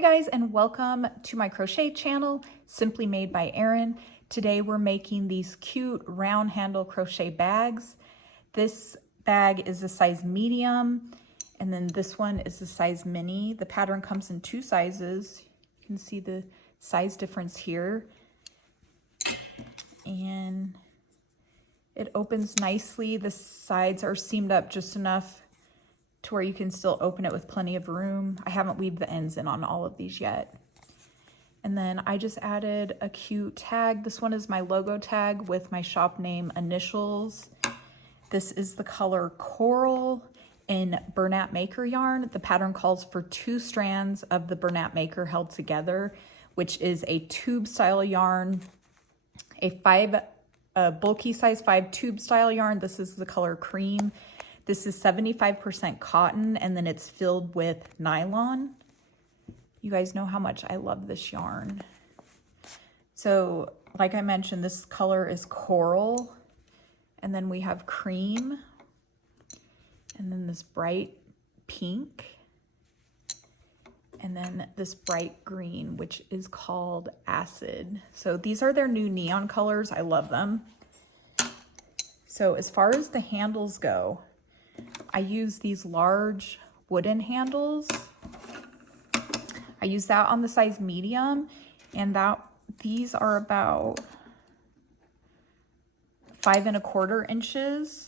Hi guys, and welcome to my crochet channel, Simply Made by Erin. Today we're making these cute round handle crochet bags. This bag is a size medium, and then this one is a size mini. The pattern comes in two sizes. You can see the size difference here. And it opens nicely. The sides are seamed up just enough to where you can still open it with plenty of room. I haven't weaved the ends in on all of these yet. And then I just added a cute tag. This one is my logo tag with my shop name initials. This is the color Coral in Bernat Maker yarn. The pattern calls for 2 strands of the Bernat Maker held together, which is a tube style yarn, a bulky size 5 tube style yarn. This is the color Cream. This is 75% cotton, and then it's filled with nylon. You guys know how much I love this yarn. So, like I mentioned, this color is Coral, and then we have Cream, and then this bright pink, and then this bright green, which is called Acid. So these are their new neon colors. I love them. So as far as the handles go, I use these large wooden handles. I use that on the size medium, and these are about 5 1/4 inches.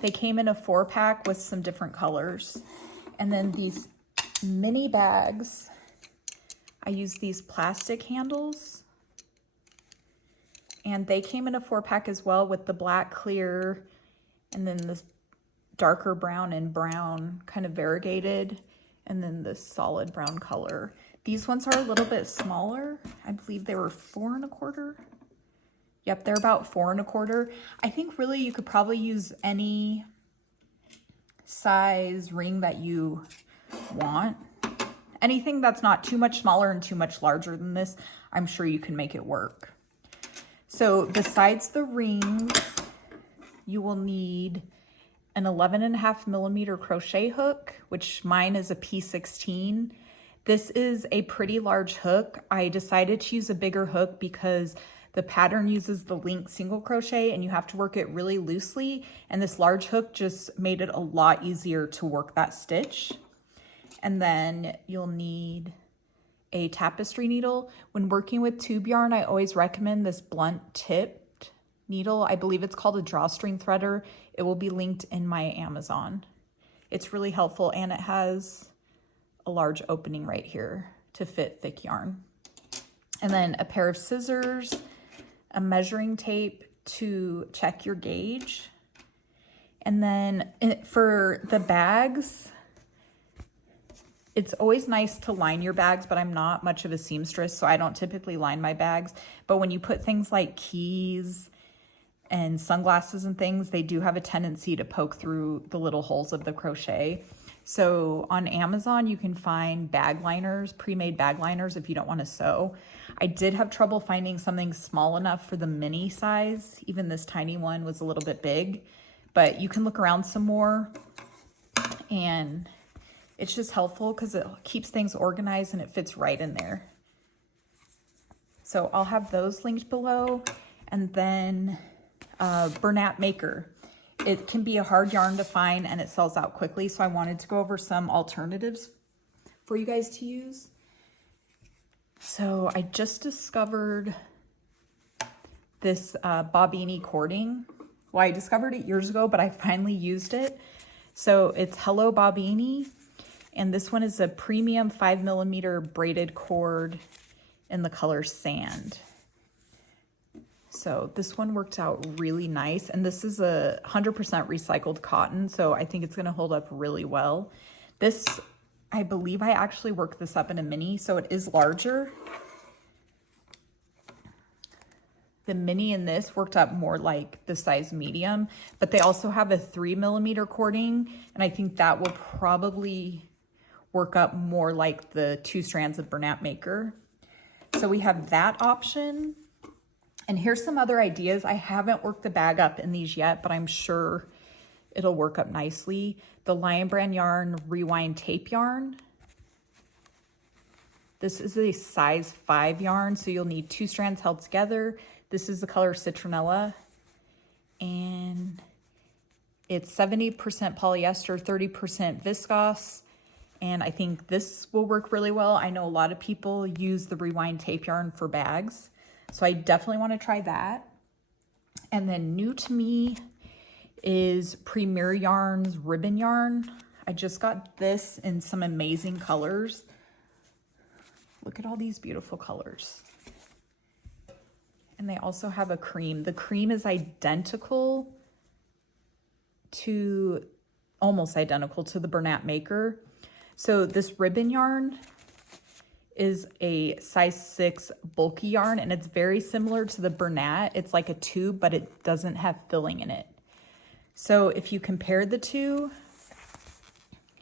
They came in a 4-pack with some different colors. And then these mini bags, I use these plastic handles, and they came in a 4-pack as well with the black, clear, and then this darker brown and brown kind of variegated, and then this solid brown color. These ones are a little bit smaller. I believe they were 4 1/4. Yep, they're about 4 1/4. I think really you could probably use any size ring that you want. Anything that's not too much smaller and too much larger than this, I'm sure you can make it work. So besides the rings, you will need an 11.5 millimeter crochet hook, which mine is a P16. This is a pretty large hook. I decided to use a bigger hook because the pattern uses the link single crochet and you have to work it really loosely. And this large hook just made it a lot easier to work that stitch. And then you'll need a tapestry needle. When working with tube yarn, I always recommend this blunt tipped needle. I believe it's called a drawstring threader. It will be linked in my Amazon. It's really helpful, and it has a large opening right here to fit thick yarn. And then a pair of scissors, a measuring tape to check your gauge. And then for the bags, it's always nice to line your bags, but I'm not much of a seamstress, so I don't typically line my bags. But when you put things like keys and sunglasses and things, they do have a tendency to poke through the little holes of the crochet. So on Amazon, you can find bag liners, pre-made bag liners if you don't want to sew. I did have trouble finding something small enough for the mini size. Even this tiny one was a little bit big, but you can look around some more, and it's just helpful because it keeps things organized and it fits right in there. So I'll have those linked below. And then Bernat Maker. It can be a hard yarn to find and it sells out quickly, so I wanted to go over some alternatives for you guys to use. So I just discovered this Bobbini cording. Well, I discovered it years ago, but I finally used it. So it's Hello Bobbini, and this one is a premium 5 millimeter braided cord in the color Sand. So this one worked out really nice, and this is a 100% recycled cotton, so I think it's going to hold up really well. This, I believe I actually worked this up in a mini, so it is larger. The mini in this worked up more like the size medium, but they also have a 3 millimeter cording, and I think that will probably work up more like the 2 strands of Bernat Maker. So we have that option. And here's some other ideas. I haven't worked the bag up in these yet, but I'm sure it'll work up nicely. The Lion Brand yarn Rewind tape yarn. This is a size 5 yarn, so you'll need 2 strands held together. This is the color Citronella, and it's 70% polyester, 30% viscose, and I think this will work really well. I know a lot of people use the rewind tape yarn for bags, so I definitely want to try that. And then new to me is Premier Yarn's ribbon yarn. I just got this in some amazing colors. Look at all these beautiful colors. And they also have a cream. The cream is identical to, almost identical to the Bernat Maker. So this ribbon yarn is a size 6 bulky yarn, and it's very similar to the Bernat. It's like a tube, but it doesn't have filling in it. So if you compare the two,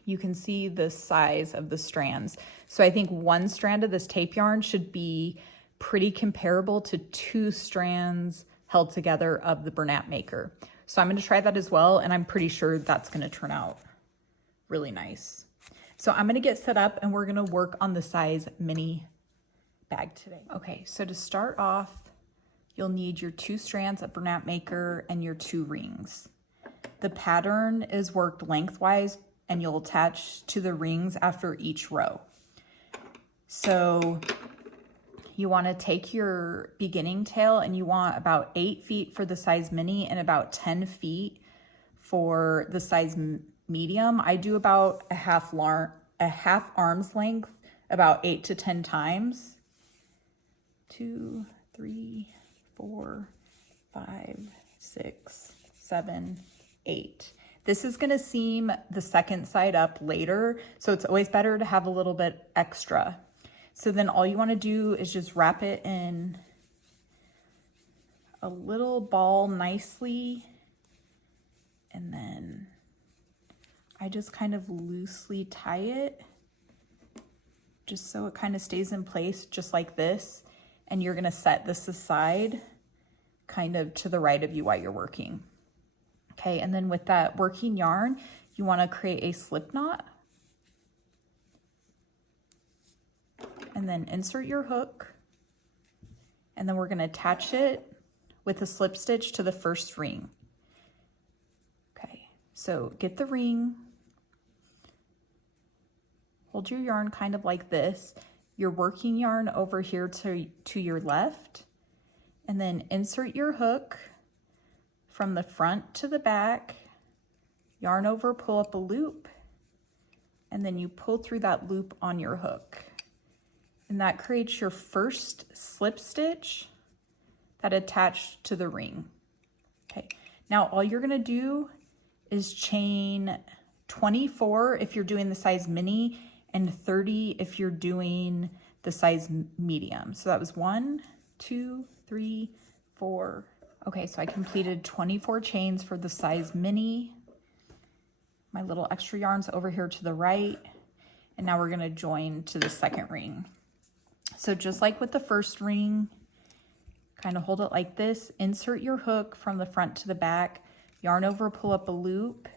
you can see the size of the strands. So I think 1 strand of this tape yarn should be pretty comparable to 2 strands held together of the Bernat Maker. So I'm going to try that as well, and I'm pretty sure that's going to turn out really nice. So I'm going to get set up, and we're going to work on the size mini bag today. Okay, so to start off, you'll need your 2 strands of Bernat Maker and your 2 rings. The pattern is worked lengthwise, and you'll attach to the rings after each row. So you want to take your beginning tail, and you want about 8 feet for the size mini and about 10 feet for the size medium. I do about a half arm's length, about 8 to 10 times. 2, 3, 4, 5, 6, 7, 8. This is going to seam the second side up later, so it's always better to have a little bit extra. So then all you want to do is just wrap it in a little ball nicely, and then I just kind of loosely tie it just so it kind of stays in place just like this, and you're going to set this aside kind of to the right of you while you're working. Okay, and then with that working yarn, you want to create a slip knot. And then insert your hook. And then we're going to attach it with a slip stitch to the first ring. Okay, so get the ring. Hold your yarn kind of like this. Your working yarn over here to your left. And then insert your hook from the front to the back, yarn over, pull up a loop, and then you pull through that loop on your hook. And that creates your first slip stitch that attached to the ring. Okay, now all you're gonna do is chain 24 if you're doing the size mini and 30 if you're doing the size medium. So that was 1, 2, 3, 4. Okay, so I completed 24 chains for the size mini. My little extra yarn's over here to the right. And now we're gonna join to the second ring. So just like with the first ring, kind of hold it like this, insert your hook from the front to the back, yarn over, pull up a loop,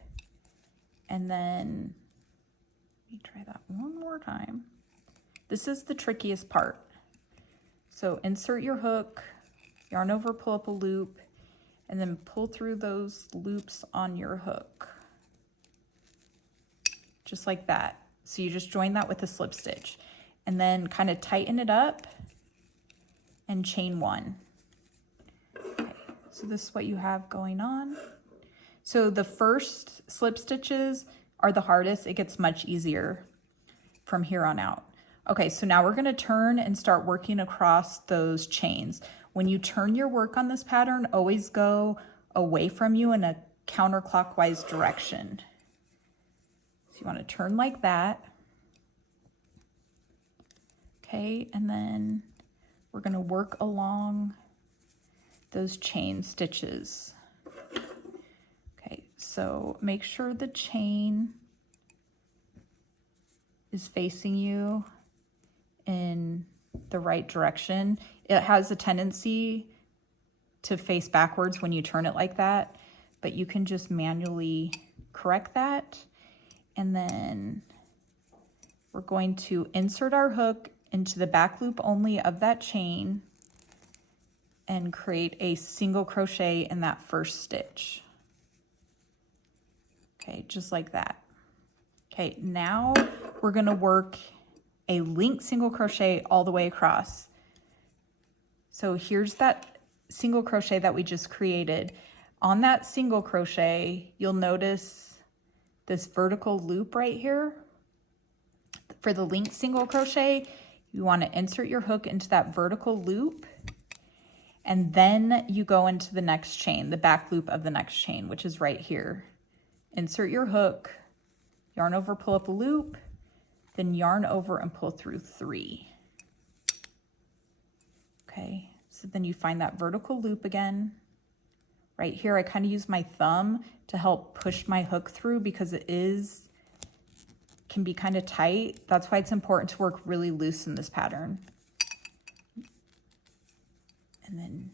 and then, let me try that one more time. This is the trickiest part. So insert your hook, yarn over, pull up a loop, and then pull through those loops on your hook. Just like that. So you just join that with a slip stitch. And then kind of tighten it up and chain 1. Okay, so this is what you have going on. So the first slip stitches are the hardest. It gets much easier from here on out. Okay, so now we're going to turn and start working across those chains. When you turn your work on this pattern, always go away from you in a counterclockwise direction. So you want to turn like that. Okay, and then we're going to work along those chain stitches. Okay, so make sure the chain is facing you in the right direction. It has a tendency to face backwards when you turn it like that, but you can just manually correct that. And then we're going to insert our hook into the back loop only of that chain and create a single crochet in that first stitch. Okay, just like that. Okay, now we're gonna work a linked single crochet all the way across. So here's that single crochet that we just created. On that single crochet, you'll notice this vertical loop right here. For the linked single crochet, you want to insert your hook into that vertical loop, and then you go into the next chain, the back loop of the next chain, which is right here. Insert your hook, yarn over, pull up a loop, then yarn over and pull through 3. Okay, so then you find that vertical loop again. Right here, I kind of use my thumb to help push my hook through because it can be kind of tight. That's why it's important to work really loose in this pattern. And then,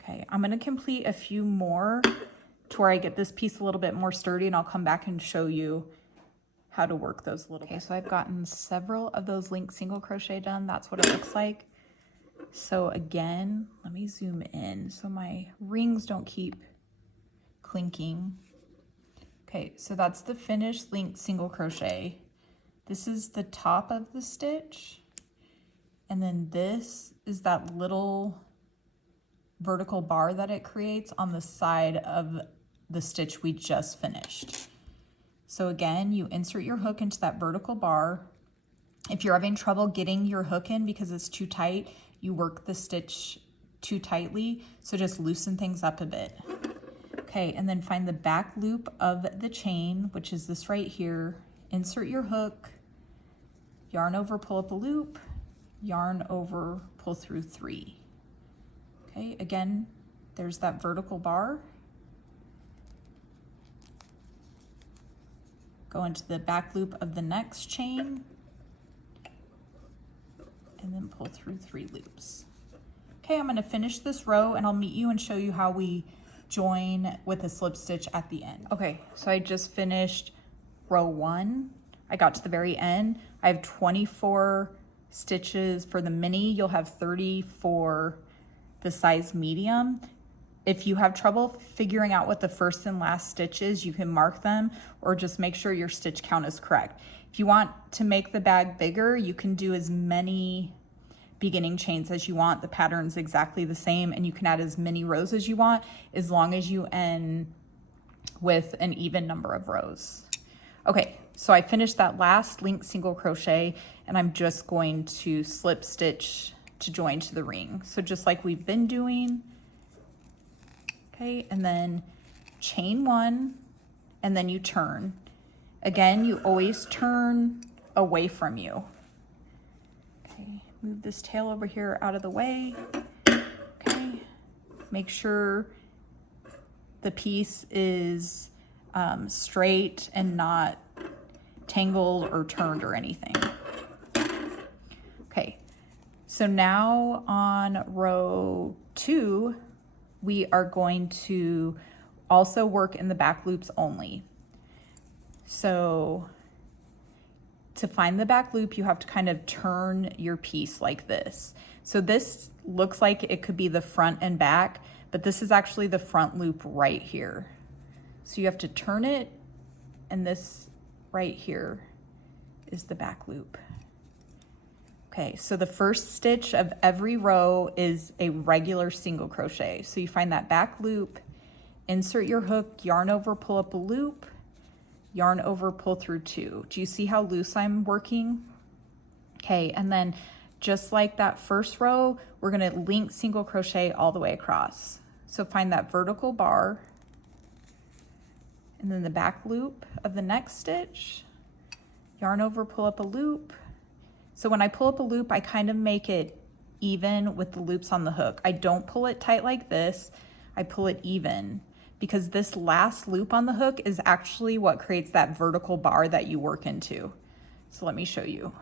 okay, I'm gonna complete a few more to where I get this piece a little bit more sturdy, and I'll come back and show you how to work those a little bit. Okay, so I've gotten several of those linked single crochet done. That's what it looks like. So again, let me zoom in so my rings don't keep clinking. Okay, so that's the finished linked single crochet. This is the top of the stitch, and then this is that little vertical bar that it creates on the side of the stitch we just finished. So again, you insert your hook into that vertical bar. If you're having trouble getting your hook in because it's too tight, you work the stitch too tightly, so just loosen things up a bit. Okay, and then find the back loop of the chain, which is this right here. Insert your hook, yarn over, pull up a loop, yarn over, pull through 3. Okay, again, there's that vertical bar. Go into the back loop of the next chain, and then pull through 3 loops. Okay, I'm gonna finish this row and I'll meet you and show you how we join with a slip stitch at the end. Okay, so I just finished row 1. I got to the very end. I have 24 stitches for the mini. You'll have 30 for the size medium. If you have trouble figuring out what the first and last stitch is, you can mark them or just make sure your stitch count is correct. If you want to make the bag bigger, you can do as many beginning chains as you want. The pattern's exactly the same, and you can add as many rows as you want as long as you end with an even number of rows. Okay, so I finished that last linked single crochet, and I'm just going to slip stitch to join to the ring. So just like we've been doing. Okay, and then chain 1, and then you turn. Again, you always turn away from you. Okay, move this tail over here out of the way. Okay, make sure the piece is straight and not tangled or turned or anything. Okay, so now on row 2, we are going to also work in the back loops only. So to find the back loop, you have to kind of turn your piece like this. So this looks like it could be the front and back, but this is actually the front loop right here. So you have to turn it, and this right here is the back loop. Okay, so the first stitch of every row is a regular single crochet. So you find that back loop, insert your hook, yarn over, pull up a loop, yarn over, pull through 2. Do you see how loose I'm working? Okay, and then just like that first row, we're gonna link single crochet all the way across. So find that vertical bar, and then the back loop of the next stitch, yarn over, pull up a loop. So when I pull up a loop, I kind of make it even with the loops on the hook. I don't pull it tight like this, I pull it even, because this last loop on the hook is actually what creates that vertical bar that you work into. So let me show you.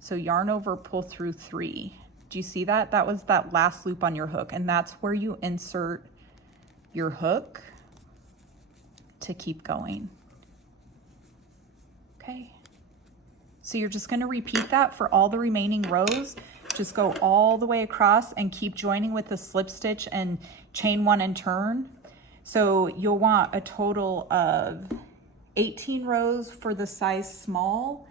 So yarn over, pull through 3. Do you see that? That was that last loop on your hook, and that's where you insert your hook to keep going. Okay. So you're just going to repeat that for all the remaining rows. Just go all the way across and keep joining with the slip stitch and chain 1 and turn. So you'll want a total of 18 rows for the size small,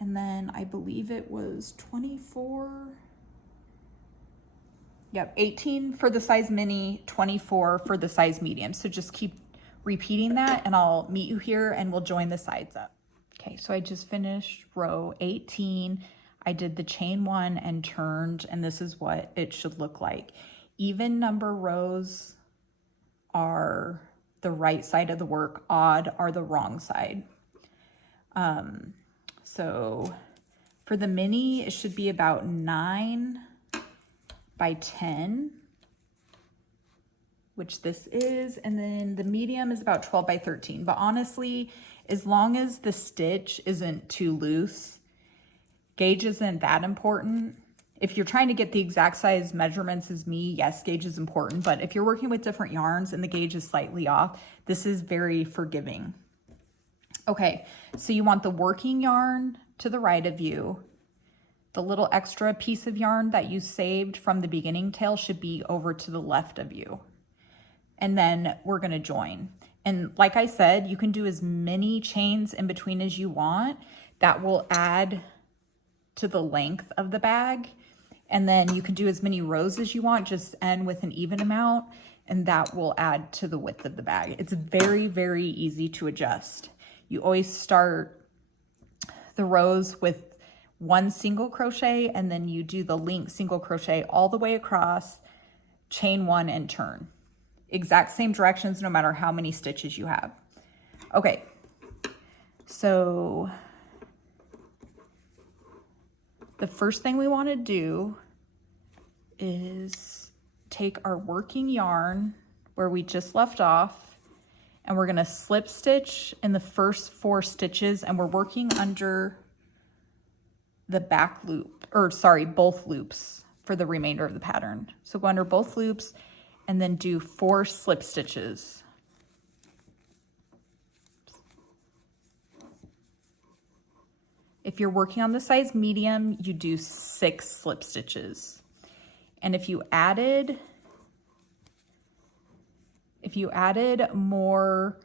and then I believe it was 24. Yep, 18 for the size mini, 24 for the size medium. So just keep repeating that, and I'll meet you here and we'll join the sides up. Okay, so I just finished row 18. I did the chain 1 and turned, and this is what it should look like. Even number rows are the right side of the work, odd are the wrong side. So for the mini, it should be about 9 by 10, which this is, and then the medium is about 12 by 13. But honestly, as long as the stitch isn't too loose, gauge isn't that important. If you're trying to get the exact size measurements as me, yes, gauge is important. But if you're working with different yarns and the gauge is slightly off, this is very forgiving. Okay, so you want the working yarn to the right of you. The little extra piece of yarn that you saved from the beginning tail should be over to the left of you. And then we're going to join. And like I said, you can do as many chains in between as you want. That will add to the length of the bag. And then you can do as many rows as you want, just end with an even amount, and that will add to the width of the bag. It's very, very easy to adjust. You always start the rows with 1 single crochet, and then you do the link single crochet all the way across, chain 1 and turn. Exact same directions no matter how many stitches you have. Okay, so the first thing we want to do is take our working yarn where we just left off, and we're going to slip stitch in the first 4 stitches, and we're working under the back loop, or sorry, both loops for the remainder of the pattern. So go under both loops and then do 4 slip stitches. If you're working on the size medium, you do 6 slip stitches. And if you added more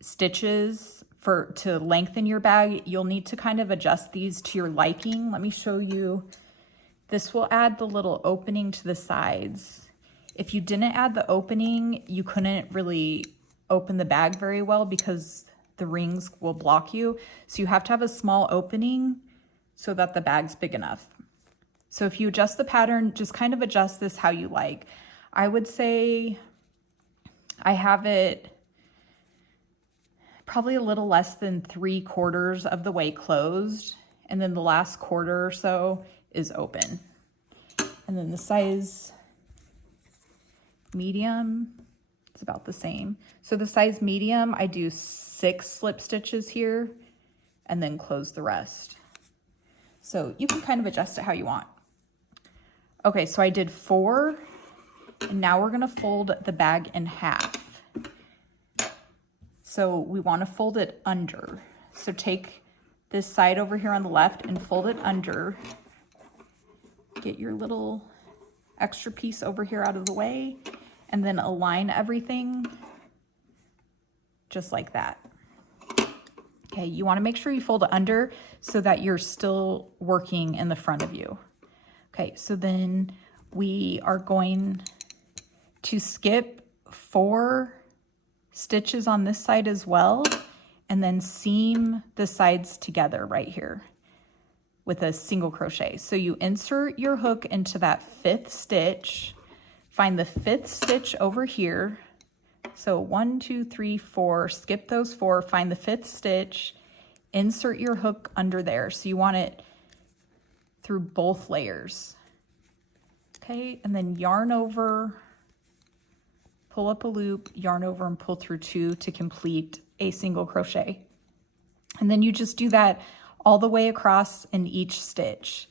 stitches to lengthen your bag, you'll need to kind of adjust these to your liking. Let me show you. This will add the little opening to the sides. If you didn't add the opening, you couldn't really open the bag very well because the rings will block you. So you have to have a small opening so that the bag's big enough. So if you adjust the pattern, just kind of adjust this how you like. I would say I have it probably a little less than 3/4 of the way closed, and then the last quarter or so is open. And then the size medium, it's about the same. So the size medium, I do 6 slip stitches here and then close the rest. So you can kind of adjust it how you want. Okay, so I did 4, and now we're gonna fold the bag in half. So we want to fold it under. So take this side over here on the left and fold it under. Get your little extra piece over here out of the way, and then align everything just like that. Okay, you want to make sure you fold it under so that you're still working in the front of you. Okay, so then we are going to skip 4 stitches on this side as well, and then seam the sides together right here with a single crochet. So you insert your hook into that 5th stitch, find the 5th stitch over here. So 1, 2, 3, 4, skip those 4, find the 5th stitch, insert your hook under there. So you want it through both layers. Okay, and then yarn over, pull up a loop, yarn over, and pull through 2 to complete a single crochet. And then you just do that all the way across in each stitch,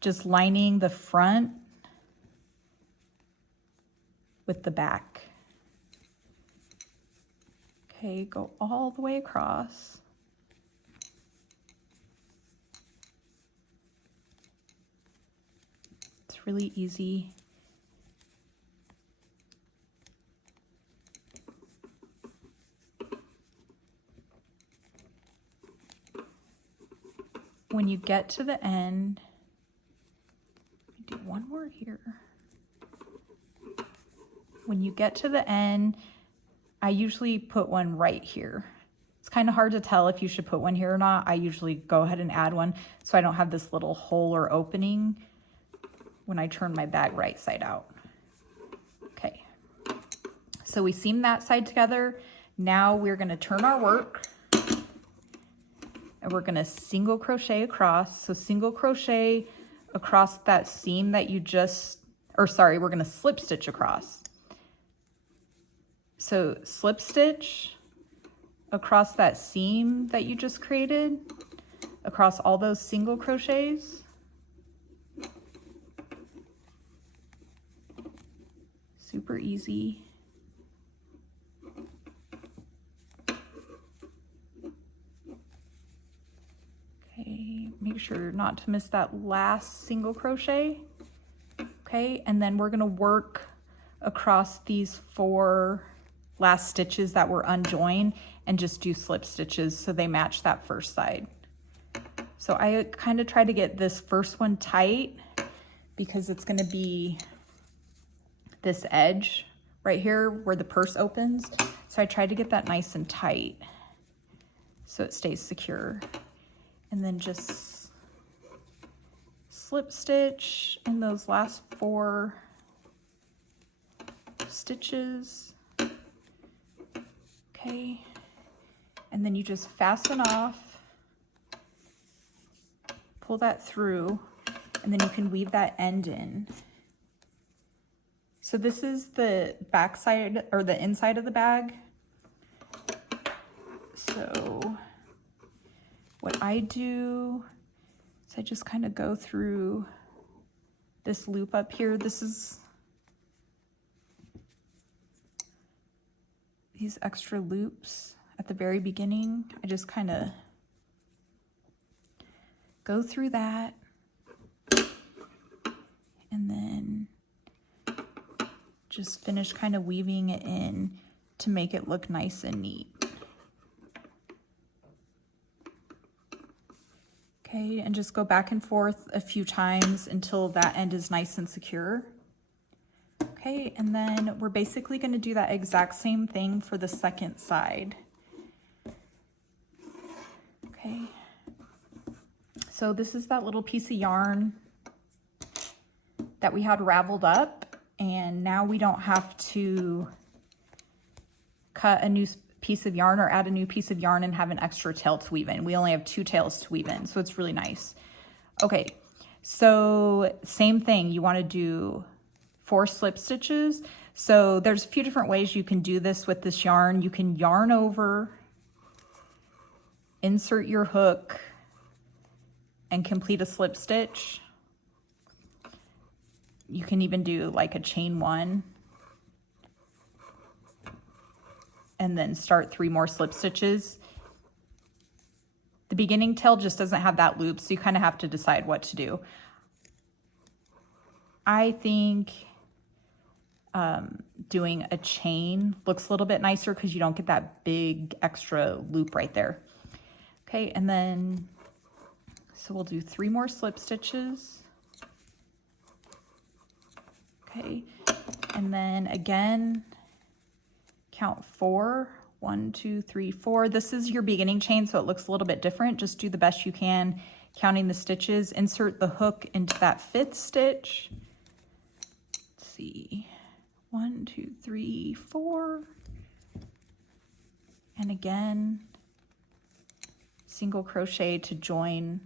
just lining the front with the back. Okay, go all the way across. really easy. When you get to the end, do one more here. When you get to the end, I usually put one right here. It's kind of hard to tell if you should put one here or not. I usually go ahead and add one so I don't have this little hole or opening when I turn my bag right side out. Okay, so we seam that side together. Now we're going to turn our work and we're going to single crochet across. So single crochet across that seam that you just, or sorry, we're going to slip stitch across. So slip stitch across that seam that you just created, across all those single crochets. Super easy. Okay, make sure not to miss that last single crochet. Okay, and then we're gonna work across these 4 last stitches that were unjoined and just do slip stitches so they match that first side. So I kind of try to get this first one tight because it's going to be this edge right here where the purse opens. So I try to get that nice and tight so it stays secure. And then just slip stitch in those last 4 stitches. Okay, and then you just fasten off, pull that through, and then you can weave that end in. So this is the back side or the inside of the bag. So what I do is I just kind of go through this loop up here. This is these extra loops at the very beginning. I just kind of go through that and then just finish kind of weaving it in to make it look nice and neat. Okay, and just go back and forth a few times until that end is nice and secure. Okay, and then we're basically going to do that exact same thing for the second side. Okay, so this is that little piece of yarn that we had raveled up, and now we don't have to cut a new piece of yarn or add a new piece of yarn and have an extra tail to weave in. We only have 2 tails to weave in, so it's really nice. Okay, so same thing, you want to do 4 slip stitches. So there's a few different ways you can do this with this yarn. You can yarn over, insert your hook, and complete a slip stitch. You can even do like a chain 1 and then start 3 more slip stitches. The beginning tail just doesn't have that loop, so you kind of have to decide what to do. I think doing a chain looks a little bit nicer because you don't get that big extra loop right there. Okay, and then, so we'll do 3 more slip stitches. Okay, and then again, count 4. 1, 2, 3, 4. This is your beginning chain, so it looks a little bit different. Just do the best you can counting the stitches. Insert the hook into that 5th stitch. Let's see. 1, 2, 3, 4. And again, single crochet to join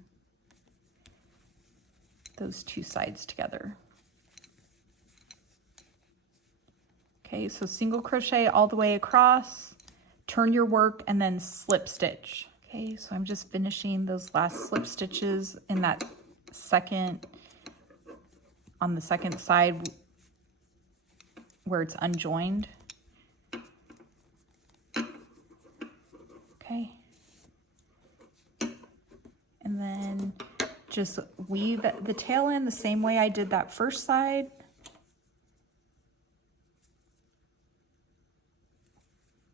those 2 sides together. Okay, so single crochet all the way across, turn your work, and then slip stitch. Okay, so I'm just finishing those last slip stitches in that second, on the second side where it's unjoined. Okay. And then just weave the tail in the same way I did that first side.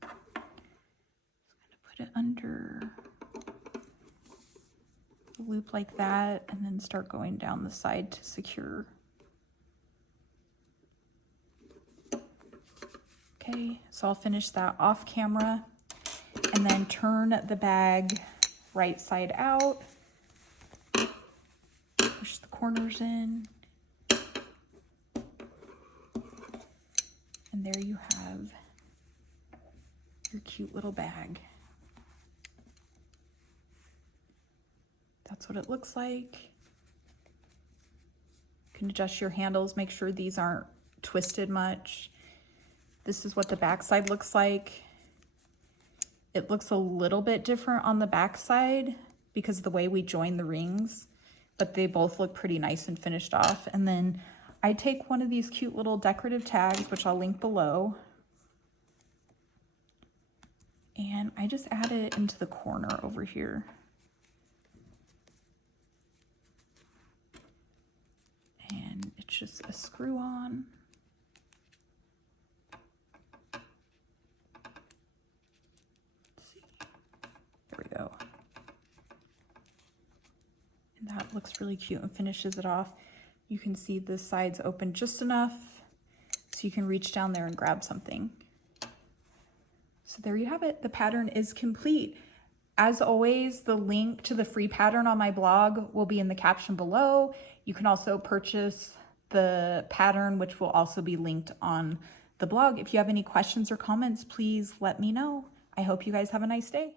Put it under the loop like that, and then start going down the side to secure. Okay, so I'll finish that off camera, and then turn the bag right side out. Push the corners in. And there you have your cute little bag. That's what it looks like. You can adjust your handles, make sure these aren't twisted much. This is what the back side looks like. It looks a little bit different on the back side because of the way we join the rings, but they both look pretty nice and finished off. And then I take one of these cute little decorative tags, which I'll link below, and I just add it into the corner over here. And it's just a screw on. Let's see. There we go. And that looks really cute and finishes it off. You can see the sides open just enough so you can reach down there and grab something. So there you have it. The pattern is complete. As always, the link to the free pattern on my blog will be in the caption below. You can also purchase the pattern, which will also be linked on the blog. If you have any questions or comments, please let me know. I hope you guys have a nice day.